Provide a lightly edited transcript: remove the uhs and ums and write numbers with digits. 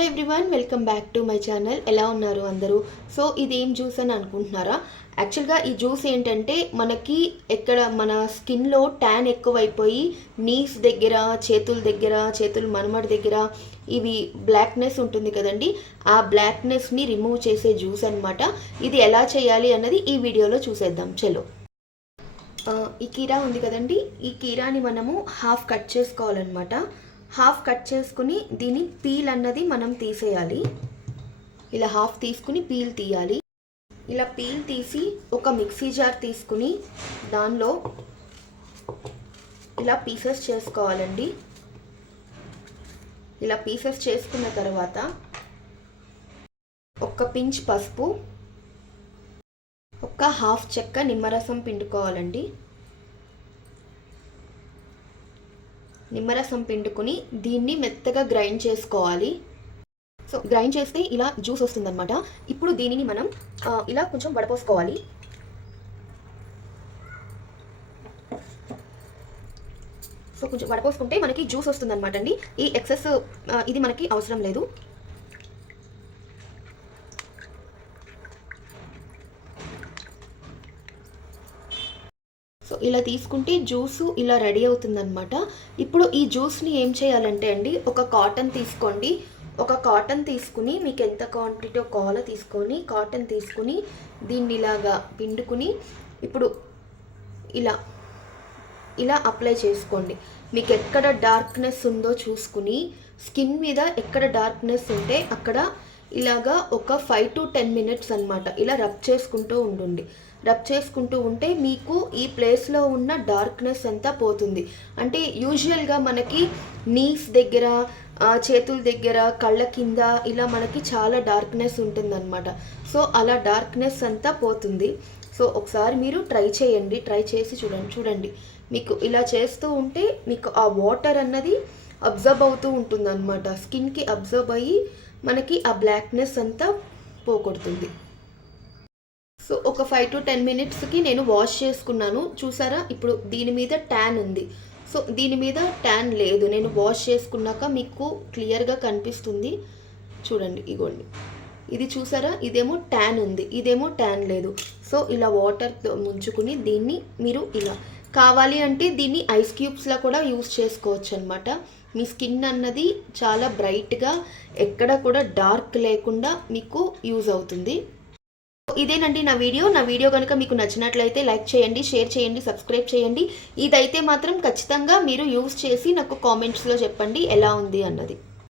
Hello everyone, welcome back to my channel. ఎలా ఉన్నారు అందరూ? సో ఇదేం జ్యూస్ అని అనుకుంటున్నారా? యాక్చువల్గా ఈ జ్యూస్ ఏంటంటే మనకి ఎక్కడ మన స్కిన్లో ట్యాన్ ఎక్కువైపోయి నీస్ దగ్గర, చేతుల మనుమడి దగ్గర ఇవి బ్లాక్నెస్ ఉంటుంది కదండి, ఆ బ్లాక్నెస్ని రిమూవ్ చేసే జ్యూస్ అనమాట. ఇది ఎలా చేయాలి అన్నది ఈ వీడియోలో చూసేద్దాం. చలో. ఈ కీరా ఉంది కదండి, ఈ కీరాని మనము హాఫ్ కట్ చేసుకోవాలన్నమాట. హాఫ్ కట్ చేసుకుని దీని పీల్ అన్నది మనం తీసేయాలి. ఇలా హాఫ్ తీసుకుని పీల్ తీయాలి. ఇలా పీల్ తీసి ఒక మిక్సీ జార్ తీసుకుని దానిలో ఇలా పీసెస్ చేసుకోవాలండి. ఇలా పీసెస్ చేసుకున్న తర్వాత ఒక పించ్ పసుపు, ఒక హాఫ్ చెక్క నిమ్మరసం పిండుకోవాలండి. నిమ్మరసం పిండుకుని దీన్ని మెత్తగా గ్రైండ్ చేసుకోవాలి. సో గ్రైండ్ చేస్తే ఇలా జ్యూస్ వస్తుందన్నమాట. ఇప్పుడు దీనిని మనం ఇలా కొంచెం వడపోసుకోవాలి. సో కొంచెం వడపోసుకుంటే మనకి జ్యూస్ వస్తుందన్నమాట అండి. ఈ ఎక్సెస్ ఇది మనకి అవసరం లేదు. సో ఇలా తీసుకుంటే జ్యూసు ఇలా రెడీ అవుతుందన్నమాట. ఇప్పుడు ఈ జ్యూస్ని ఏం చేయాలంటే అండి, ఒక కాటన్ తీసుకోండి. ఒక కాటన్ తీసుకుని మీకు ఎంత క్వాంటిటీ కావాలో తీసుకొని కాటన్ తీసుకుని దీన్ని ఇలాగా పిండుకుని ఇప్పుడు ఇలా ఇలా అప్లై చేసుకోండి. మీకు ఎక్కడ డార్క్నెస్ ఉందో చూసుకుని స్కిన్ మీద ఎక్కడ డార్క్నెస్ ఉంటే అక్కడ ఇలాగా ఒక 5 to 10 minutes అనమాట ఇలా రబ్ చేసుకుంటూ ఉండండి. రబ్ చేసుకుంటూ ఉంటే మీకు ఈ ప్లేస్లో ఉన్న డార్క్నెస్ అంతా పోతుంది. అంటే యూజువల్గా మనకి నీస్ దగ్గర, చేతుల దగ్గర, కళ్ళ కింద ఇలా మనకి చాలా డార్క్నెస్ ఉంటుందన్నమాట. సో అలా డార్క్నెస్ అంతా పోతుంది. సో ఒకసారి మీరు ట్రై చేయండి. ట్రై చేసి చూడండి. మీకు ఇలా చేస్తూ ఉంటే మీకు ఆ వాటర్ అన్నది అబ్జర్బ్ అవుతూ ఉంటుందన్నమాట. స్కిన్కి అబ్జర్బ్ అయ్యి మనకి ఆ బ్లాక్నెస్ అంతా పోగొడుతుంది. సో ఒక 5 to 10 minutesకి నేను వాష్ చేసుకున్నాను. చూసారా, ఇప్పుడు దీని మీద ట్యాన్ ఉంది. సో దీని మీద ట్యాన్ లేదు. నేను వాష్ చేసుకున్నాక మీకు క్లియర్గా కనిపిస్తుంది. చూడండి, ఇగోండి, ఇది చూసారా, ఇదేమో ట్యాన్ ఉంది, ఇదేమో ట్యాన్ లేదు. సో ఇలా వాటర్తో ముంచుకుని దీన్ని మీరు ఇలా కావాలి అంటే దీన్ని ఐస్ క్యూబ్స్లా కూడా యూస్ చేసుకోవచ్చు అనమాట. మీ స్కిన్ అన్నది చాలా బ్రైట్గా, ఎక్కడ కూడా డార్క్ లేకుండా మీకు యూజ్ అవుతుంది. ఇదేనండి నా వీడియో కనుక మీకు నచ్చినట్లయితే లైక్ చేయండి, షేర్ చేయండి, సబ్స్క్రైబ్ చేయండి. ఇదైతే మాత్రం ఖచ్చితంగా మీరు యూజ్ చేసి నాకు కామెంట్స్లో చెప్పండి ఎలా ఉంది అన్నది.